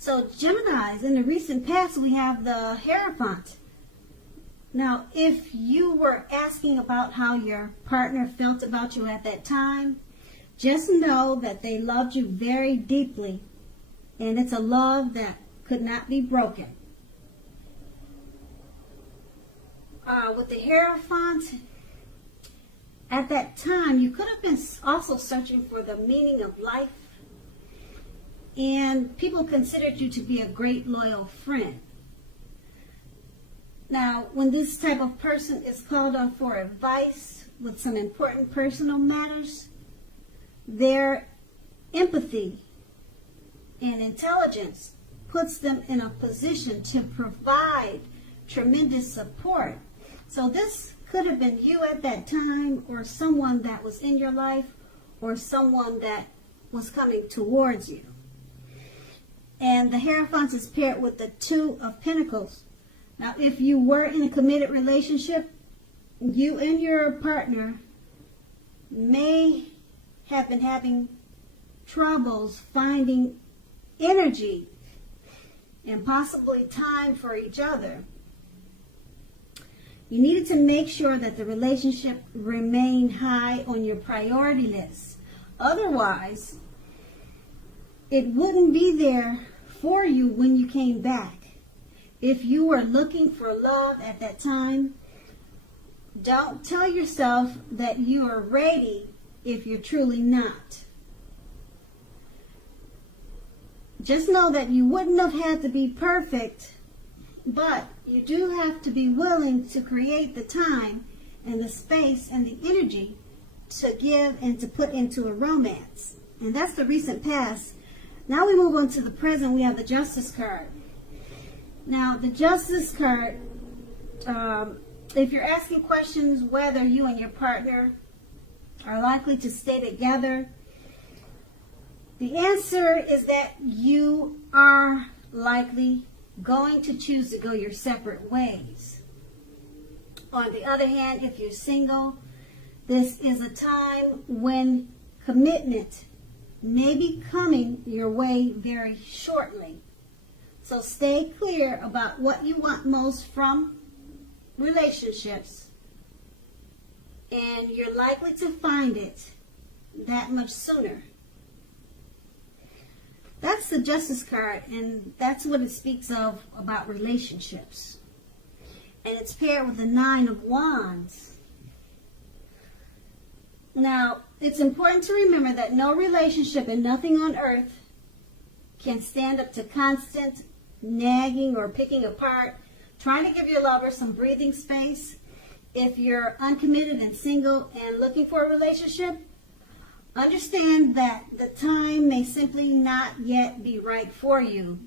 So Geminis, in the recent past, we have the Hierophant. Now, if you were asking about how your partner felt about you at that time, just know that they loved you very deeply, and it's a love that could not be broken. With the Hierophant, at that time, you could have been also searching for the meaning of life, and people considered you to be a great loyal friend. Now, when this type of person is called on for advice with some important personal matters, their empathy and intelligence puts them in a position to provide tremendous support. So this could have been you at that time, or someone that was in your life, or someone that was coming towards you. And the Hierophant is paired with the Two of Pentacles. Now, if you were in a committed relationship, you and your partner may have been having troubles finding energy and possibly time for each other. You needed to make sure that the relationship remained high on your priority list. Otherwise, it wouldn't be there for you when you came back. If you were looking for love at that time, don't tell yourself that you are ready if you're truly not. Just know that you wouldn't have had to be perfect, but you do have to be willing to create the time and the space and the energy to give and to put into a romance. And that's the recent past. Now we move on to the present. We have the Justice card. Now, the Justice card, if you're asking questions whether you and your partner are likely to stay together, the answer is that you are likely going to choose to go your separate ways. On the other hand, if you're single, this is a time when commitment may be coming your way very shortly. So stay clear about what you want most from relationships, and you're likely to find it that much sooner. That's the Justice card, and that's what it speaks of about relationships. And it's paired with the Nine of Wands. Now, it's important to remember that no relationship and nothing on earth can stand up to constant nagging or picking apart, trying to give your lover some breathing space. If you're uncommitted and single and looking for a relationship, understand that the time may simply not yet be right for you.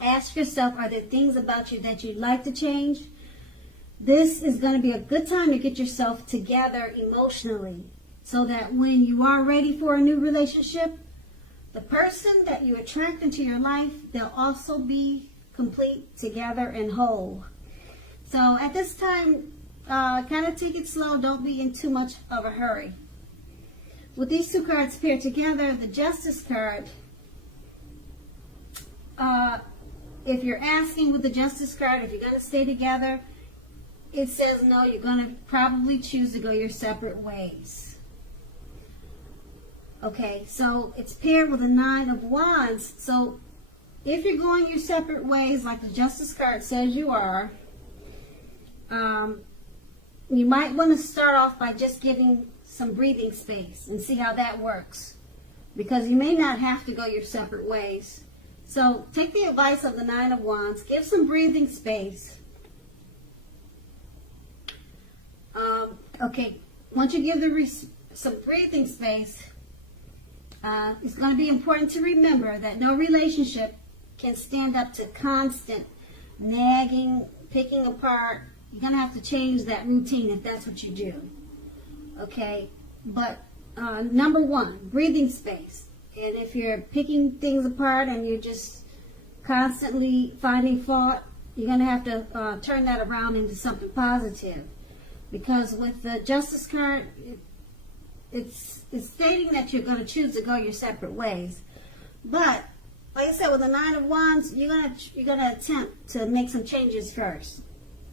Ask yourself, are there things about you that you'd like to change? This is going to be a good time to get yourself together emotionally, so that when you are ready for a new relationship, the person that you attract into your life, they'll also be complete, together, and whole. So at this time, kind of take it slow. Don't be in too much of a hurry. With these two cards paired together, the Justice card, if you're asking with the Justice card, if you're going to stay together, it says no, you're going to probably choose to go your separate ways. Okay, so it's paired with a Nine of Wands. So if you're going your separate ways, like the Justice card says you are, you might want to start off by just giving some breathing space and see how that works, because you may not have to go your separate ways. So take the advice of the Nine of Wands, give some breathing space. Okay, once you give some breathing space, it's going to be important to remember that no relationship can stand up to constant nagging, picking apart. You're going to have to change that routine if that's what you do. Okay, but number one, breathing space. And if you're picking things apart and you're just constantly finding fault, you're going to have to turn that around into something positive. Because with the Justice card, it's stating that you're going to choose to go your separate ways. But like I said, with the Nine of Wands, you're gonna attempt to make some changes first.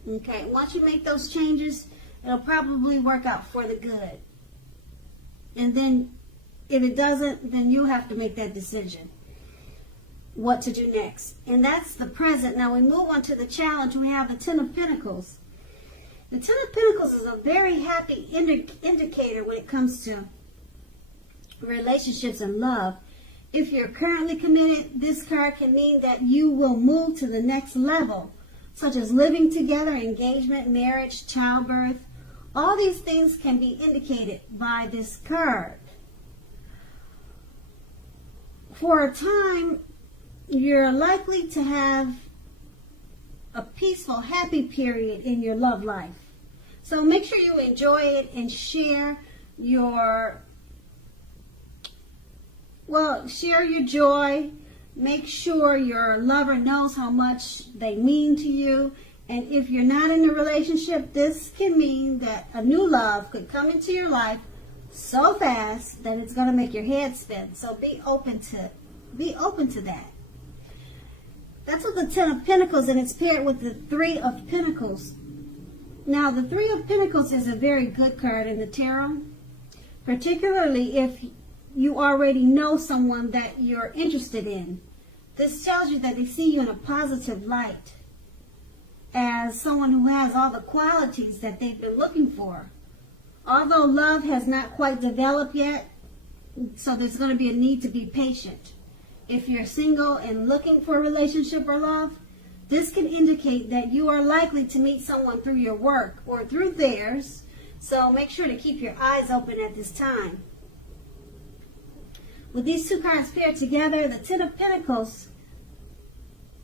Okay, once you make those changes, it'll probably work out for the good. And then, if it doesn't, then you'll have to make that decision what to do next. And that's the present. Now we move on to the challenge. We have the Ten of Pentacles. The Ten of Pentacles is a very happy indicator when it comes to relationships and love. If you're currently committed, this card can mean that you will move to the next level, such as living together, engagement, marriage, childbirth. All these things can be indicated by this card. For a time, you're likely to have a peaceful, happy period in your love life. So make sure you enjoy it and share your joy. Make sure your lover knows how much they mean to you. And if you're not in a relationship, this can mean that a new love could come into your life so fast that it's going to make your head spin. So be open to that. That's with the Ten of Pentacles, and it's paired with the Three of Pentacles. Now, the Three of Pentacles is a very good card in the tarot, particularly if you already know someone that you're interested in. This tells you that they see you in a positive light, as someone who has all the qualities that they've been looking for. Although love has not quite developed yet, so there's going to be a need to be patient. If you're single and looking for a relationship or love, this can indicate that you are likely to meet someone through your work or through theirs, so make sure to keep your eyes open at this time. With these two cards paired together, the Ten of Pentacles,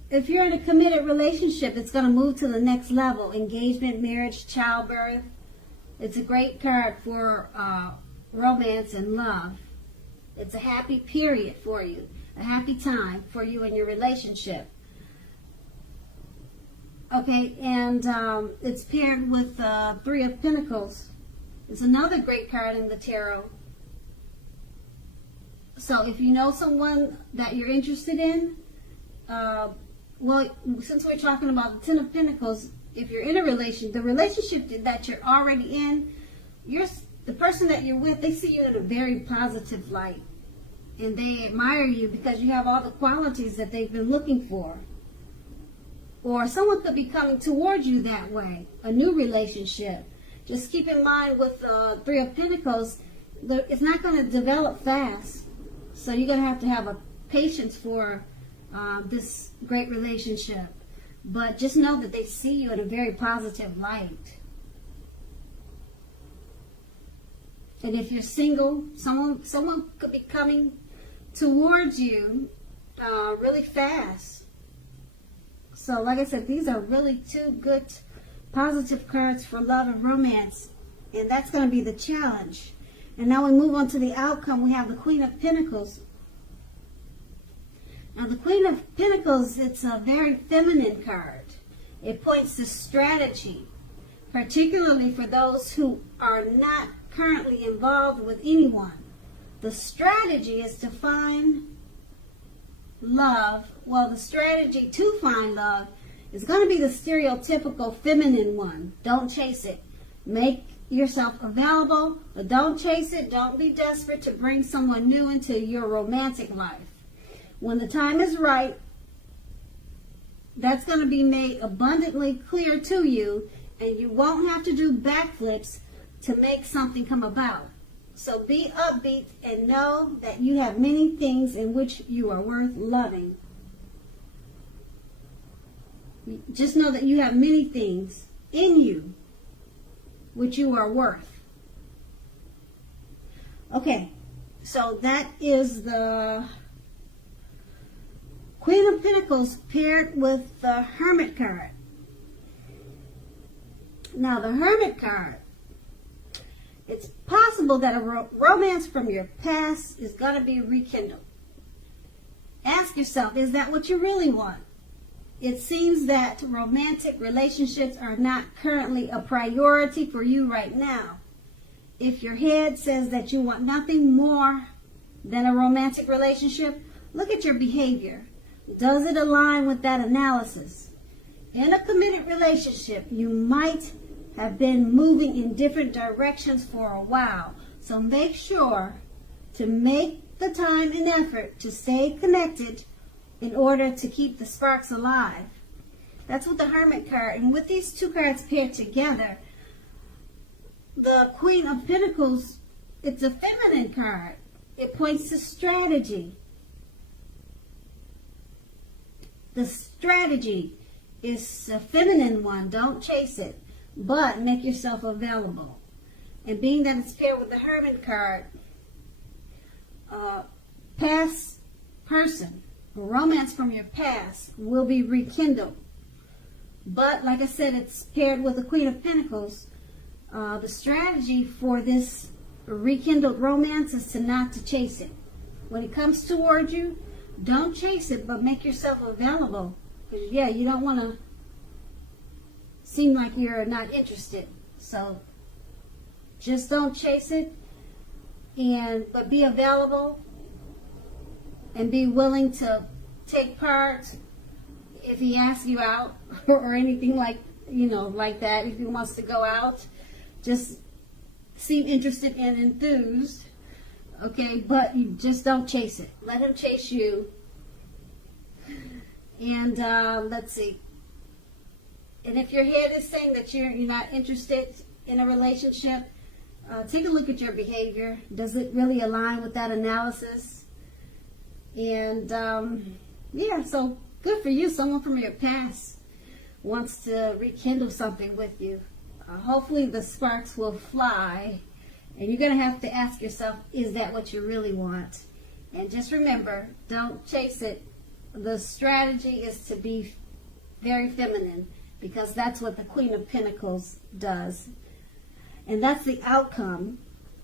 if you're in a committed relationship, it's going to move to the next level. Engagement, marriage, childbirth. It's a great card for romance and love. It's a happy period for you. A happy time for you in your relationship. Okay, and it's paired with Three of Pentacles. It's another great card in the tarot. So if you know someone that you're interested in, since we're talking about the Ten of Pentacles, if you're in a the relationship that you're already in, the person that you're with, they see you in a very positive light. And they admire you because you have all the qualities that they've been looking for. Or someone could be coming towards you that way, a new relationship. Just keep in mind with Three of Pentacles, it's not going to develop fast. So you're going to have a patience for this great relationship. But just know that they see you in a very positive light. And if you're single, someone could be coming towards you really fast. So like I said, these are really two good positive cards for love and romance. And that's going to be the challenge. And now we move on to the outcome. We have the Queen of Pentacles. Now the Queen of Pentacles, it's a very feminine card. It points to strategy, particularly for those who are not currently involved with anyone. The strategy is to find love. Well, the strategy to find love is going to be the stereotypical feminine one. Don't chase it. Make yourself available, but don't chase it. Don't be desperate to bring someone new into your romantic life. When the time is right, that's going to be made abundantly clear to you, and you won't have to do backflips to make something come about. So be upbeat and know that you have many things in which you are worth loving. Just know that you have many things in you which you are worth. Okay, so that is the Queen of Pentacles paired with the Hermit card. Now the Hermit card, it's possible that a romance from your past is going to be rekindled. Ask yourself, is that what you really want? It seems that romantic relationships are not currently a priority for you right now. If your head says that you want nothing more than a romantic relationship, Look at your behavior. Does it align with that analysis? In a committed relationship, you might have been moving in different directions for a while. So make sure to make the time and effort to stay connected in order to keep the sparks alive. That's what the Hermit card, and with these two cards paired together, the Queen of Pentacles, it's a feminine card. It points to strategy. The strategy is a feminine one. Don't chase it, but make yourself available. And being that it's paired with the Hermit card, past person, romance from your past will be rekindled. But like I said, it's paired with the Queen of Pentacles. The strategy for this rekindled romance is to not to chase it. When it comes toward you, don't chase it, but make yourself available. Because, yeah, you don't want to seem like you're not interested. So just don't chase it, but be available and be willing to take part if he asks you out or anything like that. If he wants to go out, just seem interested and enthused, okay? But you just don't chase it. Let him chase you. And let's see. And if your head is saying that you're not interested in a relationship, take a look at your behavior. Does it really align with that analysis? And yeah, so good for you. Someone from your past wants to rekindle something with you. Hopefully the sparks will fly, and you're going to have to ask yourself, is that what you really want? And just remember, don't chase it. The strategy is to be very feminine, because that's what the Queen of Pentacles does. And that's the outcome.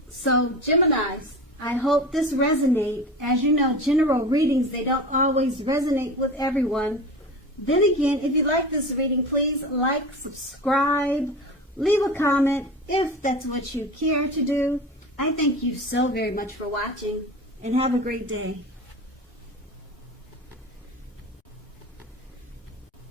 So Geminis, I hope this resonates. As you know, general readings, they don't always resonate with everyone. Then again, if you like this reading, please like, subscribe, leave a comment if that's what you care to do. I thank you so very much for watching, and have a great day.